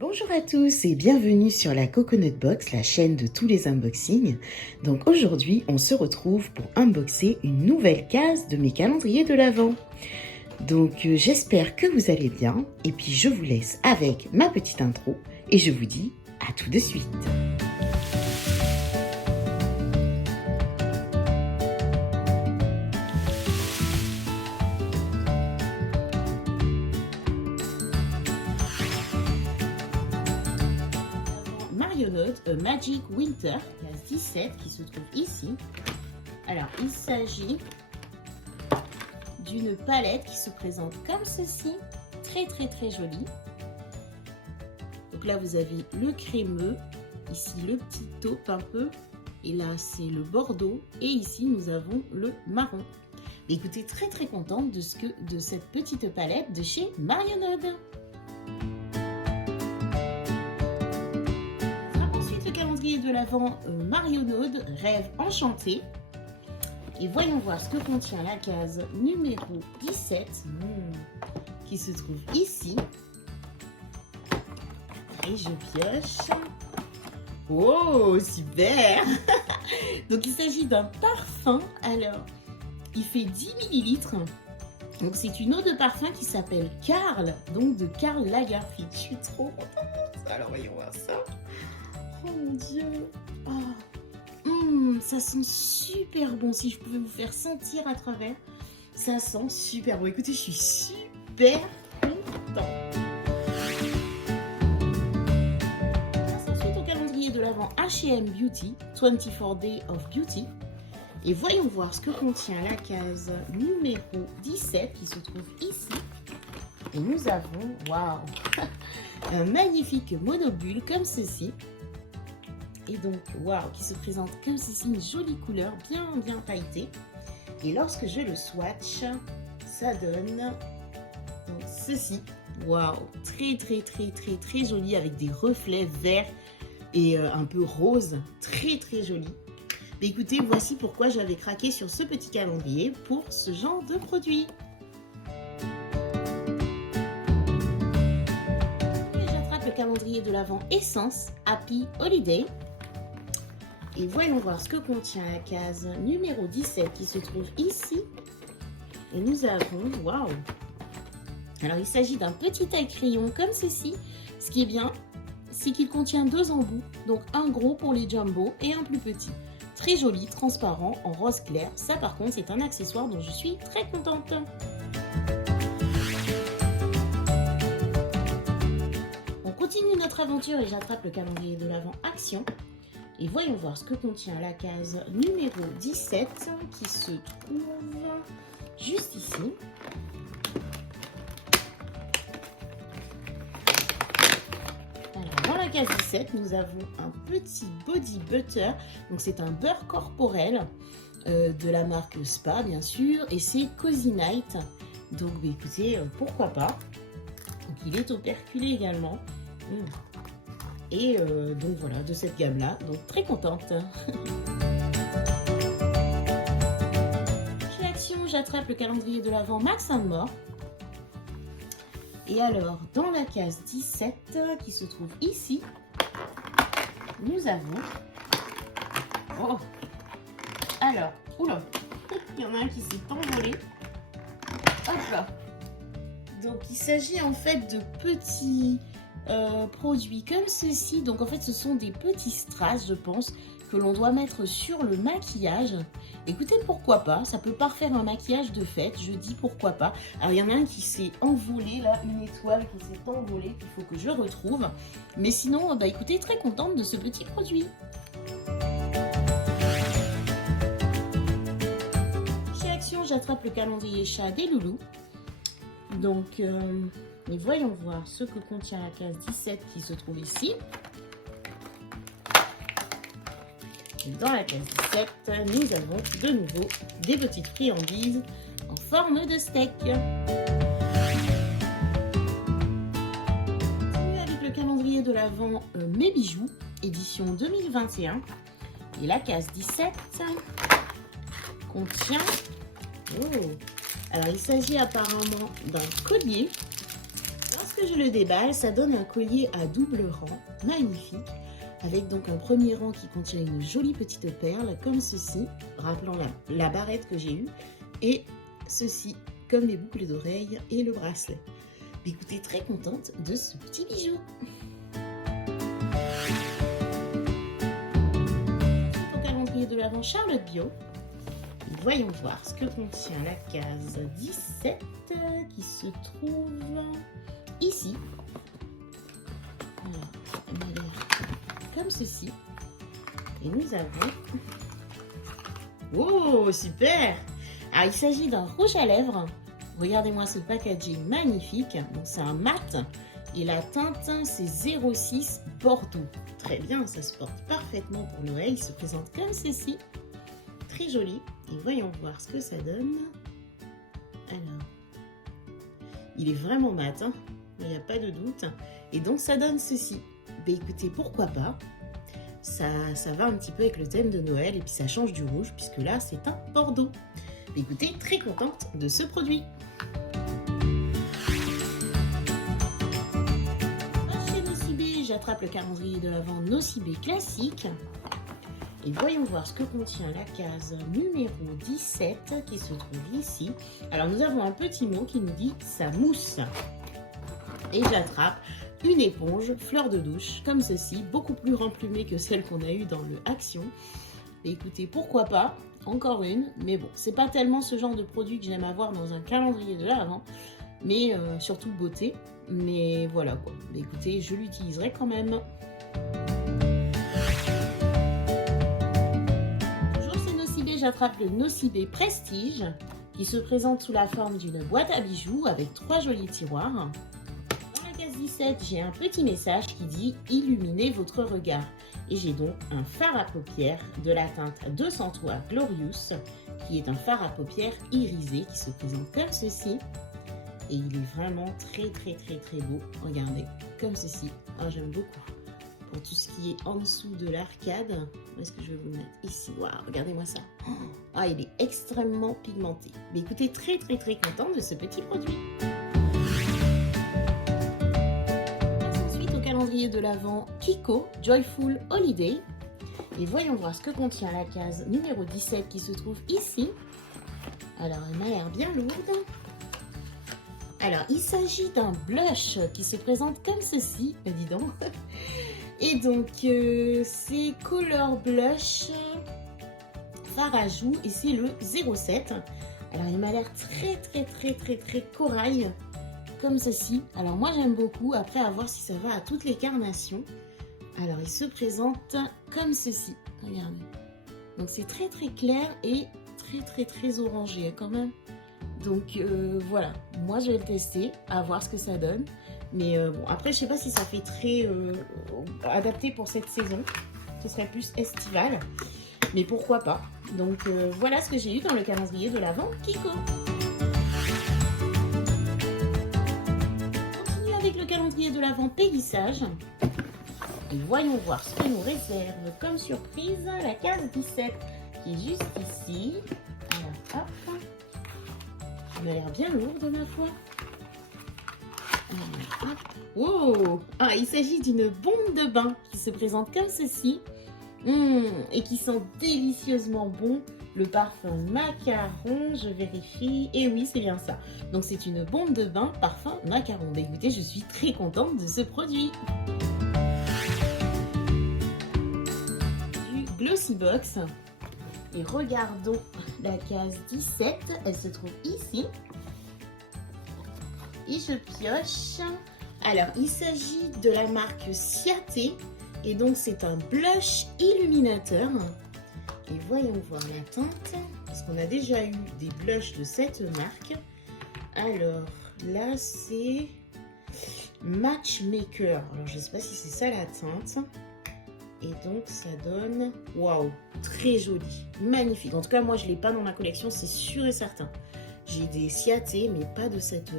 Bonjour à tous et bienvenue sur la Coconut Box, la chaîne de tous les unboxings. Donc aujourd'hui, on se retrouve pour unboxer une nouvelle case de mes calendriers de l'Avent. Donc j'espère que vous allez bien et puis je vous laisse avec ma petite intro et je vous dis à tout de suite. Marionneud A Magic Winter, case 17 qui se trouve ici. Alors il s'agit d'une palette qui se présente comme ceci, très jolie. Donc là vous avez le crémeux, ici le petit taupe un peu, et là c'est le bordeaux, et ici nous avons le marron. Écoutez, très contente de cette petite palette de chez Marionneud. De l'Avent Marionneud Rêve Enchanté. Et voyons voir ce que contient la case numéro 17 qui se trouve ici. Et je pioche. Oh, super. Donc il s'agit d'un parfum. Alors, il fait 10 millilitres. Donc c'est une eau de parfum qui s'appelle Karl, donc de Karl Lagerfeld. Je suis trop contente. Alors voyons voir ça. Oh mon Dieu, ça sent super bon. Si je pouvais vous faire sentir à travers, ça sent super bon. Écoutez, je suis super contente. On passe ensuite au calendrier de l'Avent H&M Beauty, 24 Days of Beauty. Et voyons voir ce que contient la case numéro 17 qui se trouve ici. Et nous avons, waouh, un magnifique monobule comme ceci. Et donc, waouh, qui se présente comme ceci, une jolie couleur, bien pailletée. Et lorsque je le swatch, ça donne donc ceci. Waouh, très joli avec des reflets verts et un peu rose, très joli. Mais écoutez, voici pourquoi j'avais craqué sur ce petit calendrier pour ce genre de produit. Et j'attrape le calendrier de l'Avent Essence Happy Holiday. Et voyons voir ce que contient la case numéro 17 qui se trouve ici. Et nous avons, waouh! Alors il s'agit d'un petit taille-crayon comme ceci. Ce qui est bien, c'est qu'il contient deux embouts. Donc un gros pour les jumbo et un plus petit. Très joli, transparent, en rose clair. Ça par contre, c'est un accessoire dont je suis très contente. On continue notre aventure et j'attrape le calendrier de l'Avent Action. Et voyons voir ce que contient la case numéro 17 qui se trouve juste ici. Alors, dans la case 17, nous avons un petit body butter. Donc c'est un beurre corporel de la marque Spa bien sûr. Et c'est Cozy Night. Donc écoutez, pourquoi pas. Donc il est operculé également. Et donc voilà, de cette gamme-là, donc très contente. Chez Action, j'attrape le calendrier de l'Avent Max & More. Et alors, dans la case 17, qui se trouve ici, nous avons... Oh! Alors, oula! Il y en a un qui s'est envolé. Hop là! Donc, il s'agit en fait de petits... produits comme ceci. Donc en fait ce sont des petits strass, je pense, que l'on doit mettre sur le maquillage. Écoutez, pourquoi pas, ça peut parfaire un maquillage de fête, je dis pourquoi pas. Alors il y en a un qui s'est envolé là, une étoile qui s'est envolée, qu'il faut que je retrouve. Mais sinon, bah écoutez, très contente de ce petit produit. Chez Action, j'attrape le calendrier chat des loulous. Donc et voyons voir ce que contient la case 17 qui se trouve ici. Et dans la case 17, nous avons de nouveau des petites friandises en forme de steak. Avec le calendrier de l'Avent Mes Bijoux, édition 2021. Et la case 17 contient... Oh, alors il s'agit apparemment d'un collier. lorsque je le déballe, ça donne un collier à double rang, magnifique, avec donc un premier rang qui contient une jolie petite perle, comme ceci, rappelant la barrette que j'ai eue, et ceci, comme les boucles d'oreilles et le bracelet. Écoutez, très contente de ce petit bijou. Au calendrier de l'Avent Charlotte Bio, voyons voir ce que contient la case 17 qui se trouve ici. Alors, elle m'a l'air comme ceci. Et nous avons... Oh, super! Alors, il s'agit d'un rouge à lèvres. Regardez-moi ce packaging magnifique. Donc, c'est un mat. Et la teinte, c'est 06 Bordeaux. Très bien, ça se porte parfaitement pour Noël. Il se présente comme ceci. Très joli. Et voyons voir ce que ça donne. Alors, il est vraiment mat, hein, il n'y a pas de doute. Et donc, ça donne ceci. Ben, écoutez, pourquoi pas. Ça va un petit peu avec le thème de Noël et puis ça change du rouge puisque là, c'est un Bordeaux. Ben, écoutez, très contente de ce produit. Chez Nocibé, j'attrape le calendrier de l'Avent Nocibé classique. Et voyons voir ce que contient la case numéro 17 qui se trouve ici. Alors nous avons un petit mot qui nous dit « ça mousse ». Et j'attrape une éponge fleur de douche comme ceci, beaucoup plus remplumée que celle qu'on a eue dans le Action. Et écoutez, pourquoi pas, encore une, mais bon, c'est pas tellement ce genre de produit que j'aime avoir dans un calendrier de l'Avent, mais surtout beauté. Mais voilà quoi, écoutez, je l'utiliserai quand même. J'attrape le Nocibé Prestige qui se présente sous la forme d'une boîte à bijoux avec 3 jolis tiroirs. Dans la case 17, j'ai un petit message qui dit « Illuminez votre regard ». Et j'ai donc un fard à paupières de la teinte 203 Glorious qui est un fard à paupières irisé qui se présente comme ceci. Et il est vraiment très beau. Regardez, comme ceci. Oh, j'aime beaucoup. Pour tout ce qui est en dessous de l'arcade. Où est-ce que je vais vous le mettre? Ici, wow, regardez-moi ça. Ah, il est extrêmement pigmenté. Mais écoutez, très contente de ce petit produit. Ensuite, au calendrier de l'Avent Kiko Joyful Holiday. Et voyons voir ce que contient la case numéro 17 qui se trouve ici. Alors, elle m'a l'air bien lourde. Alors, il s'agit d'un blush qui se présente comme ceci. Dis donc. Et donc, c'est Color Blush fard à joues et c'est le 07. Alors, il m'a l'air très corail, comme ceci. Alors, moi, j'aime beaucoup. Après, à voir si ça va à toutes les carnations. Alors, il se présente comme ceci. Regardez. Donc, c'est très clair et très orangé quand même. Donc, voilà. Moi, je vais le tester, à voir ce que ça donne. Mais bon, après, je sais pas si ça fait très adapté pour cette saison. Ce serait plus estival. Mais pourquoi pas. Donc, voilà ce que j'ai eu dans le calendrier de l'Avent Kiko. On continue avec le calendrier de l'Avent Pélissage. Et voyons voir ce que nous réserve comme surprise la case 17 qui est juste ici. Alors, hop. Elle m'a l'air bien lourde, ma foi. Oh, ah, il s'agit d'une bombe de bain qui se présente comme ceci et qui sent délicieusement bon le parfum macaron. Je vérifie, et oui, c'est bien ça. Donc c'est une bombe de bain parfum macaron. Bah, écoutez, je suis très contente de ce produit. Du Glossy Box. Et regardons la case 17, elle se trouve ici. Et je pioche. Alors, il s'agit de la marque Ciaté. Et donc, c'est un blush illuminateur. Et voyons voir la teinte. Parce qu'on a déjà eu des blushs de cette marque. Alors, là, c'est Matchmaker. Alors, je ne sais pas si c'est ça la teinte. Et donc, ça donne... Waouh, très joli. Magnifique. En tout cas, moi, je ne l'ai pas dans ma collection, c'est sûr et certain. J'ai des Ciaté, mais pas de cette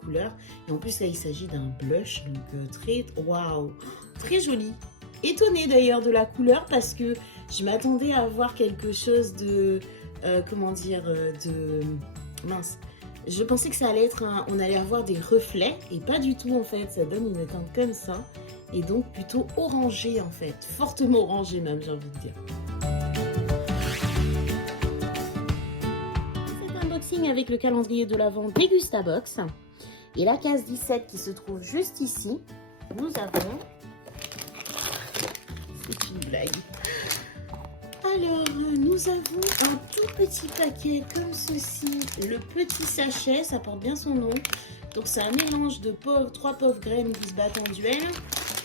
couleur. Et en plus, là, il s'agit d'un blush. Donc, très... Waouh, très joli. Étonnée d'ailleurs de la couleur parce que je m'attendais à avoir quelque chose de... comment dire... de... Mince. Je pensais que ça allait être on allait avoir des reflets et pas du tout en fait, ça donne une teinte comme ça et donc plutôt orangé en fait, fortement orangé même j'ai envie de dire. C'est un unboxing avec le calendrier de l'Avent Degustabox et la case 17 qui se trouve juste ici. Nous avons, c'est une blague. Alors, nous avons un tout petit paquet comme ceci, le petit sachet, ça porte bien son nom. Donc c'est un mélange de 3 pauvres graines qui se battent en duel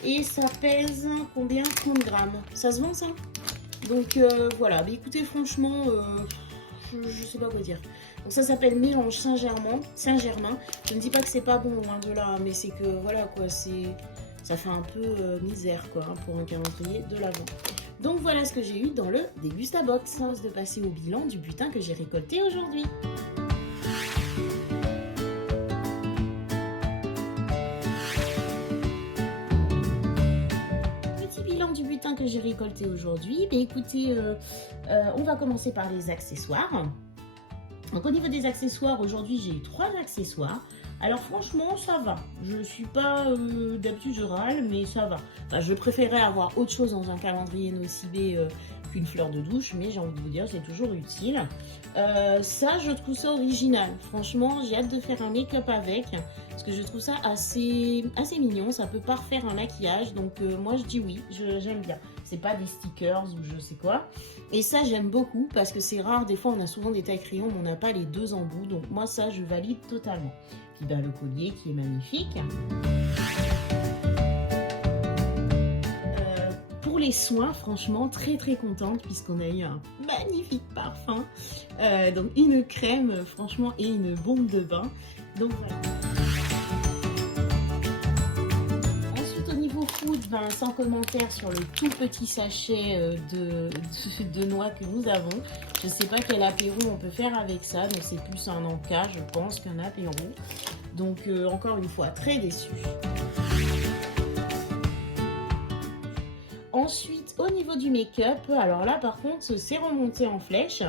et ça pèse combien? 30 grammes. Ça se vend ça? Donc voilà, mais écoutez franchement, je sais pas quoi dire. Donc ça s'appelle mélange Saint-Germain. Je ne dis pas que c'est pas bon, loin de là, mais c'est que voilà quoi, ça fait un peu misère quoi hein, pour un calendrier de l'Avent. Donc voilà ce que j'ai eu dans le Degustabox. De passer au bilan du butin que j'ai récolté aujourd'hui. Petit bilan du butin que j'ai récolté aujourd'hui. Mais écoutez, on va commencer par les accessoires. Donc au niveau des accessoires, aujourd'hui j'ai eu 3 accessoires. Alors franchement ça va, je suis pas d'habitude je râle mais ça va. Enfin, je préférerais avoir autre chose dans un calendrier nocibé qu'une fleur de douche, mais j'ai envie de vous dire c'est toujours utile. Ça je trouve ça original, franchement j'ai hâte de faire un make-up avec parce que je trouve ça assez mignon, ça peut parfaire un maquillage donc moi je dis oui, j'aime bien. C'est pas des stickers ou je sais quoi. Et ça j'aime beaucoup parce que c'est rare, des fois on a souvent des tailles crayons mais on n'a pas les deux embouts, donc moi ça je valide totalement. Puis ben, le collier qui est magnifique. Pour les soins, franchement très contente puisqu'on a eu un magnifique parfum. Donc une crème franchement et une bombe de bain. Donc voilà. Ben, sans commentaire sur le tout petit sachet de noix que nous avons. Je ne sais pas quel apéro on peut faire avec ça, donc c'est plus un encas je pense qu'un apéro. Donc encore une fois très déçue. Ensuite au niveau du make-up, alors là par contre c'est remonté en flèche.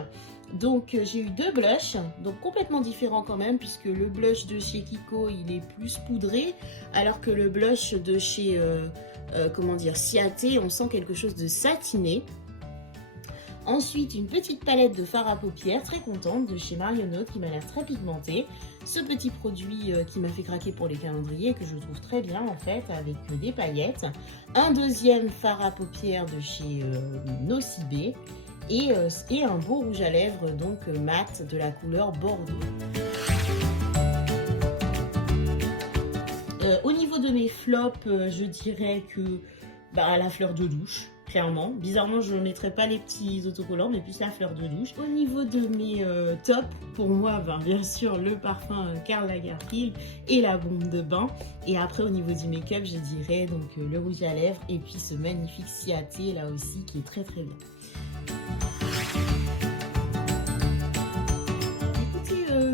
Donc j'ai eu 2 blushs, donc complètement différents quand même puisque le blush de chez Kiko il est plus poudré alors que le blush de chez comment dire, Ciaté, on sent quelque chose de satiné. Ensuite une petite palette de fard à paupières, très contente, de chez Marionnaud qui m'a l'air très pigmentée. Ce petit produit qui m'a fait craquer pour les calendriers que je trouve très bien en fait avec des paillettes. Un deuxième fard à paupières de chez Nocibé. Et un beau rouge à lèvres donc mat de la couleur Bordeaux. Au niveau de mes flops, je dirais que la fleur de douche, clairement. Bizarrement, je ne mettrai pas les petits autocollants, mais plus la fleur de douche. Au niveau de mes tops, pour moi, bien sûr, le parfum Karl Lagerfeld et la bombe de bain. Et après, au niveau du make-up, je dirais donc le rouge à lèvres et puis ce magnifique Ciaté là aussi qui est très bien.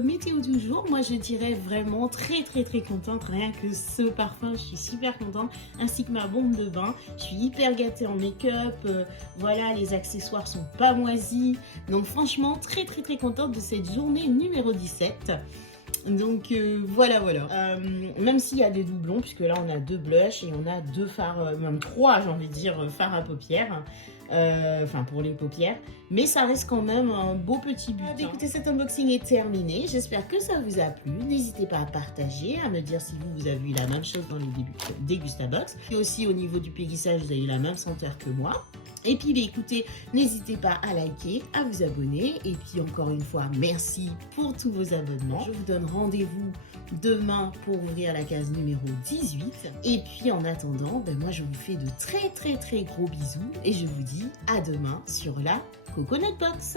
Météo du jour, moi je dirais vraiment très contente, rien que ce parfum, je suis super contente, ainsi que ma bombe de bain, je suis hyper gâtée en make-up, voilà, les accessoires sont pas moisis, donc franchement très contente de cette journée numéro 17. Donc voilà. Même s'il y a des doublons, puisque là on a 2 blushs et on a 2 fards, même 3 j'ai envie de dire, fards à paupières. Enfin pour les paupières, mais ça reste quand même un beau petit butin. Écoutez, cet unboxing est terminé, j'espère que ça vous a plu, n'hésitez pas à partager, à me dire si vous avez eu la même chose dans les Degustabox, et aussi au niveau du péguissage vous avez eu la même senteur que moi. Et puis écoutez, n'hésitez pas à liker, à vous abonner, et puis encore une fois merci pour tous vos abonnements. Je vous donne rendez-vous demain pour ouvrir la case numéro 18, et puis en attendant, moi je vous fais de très gros bisous, et je vous dis à demain sur la Coconut Box.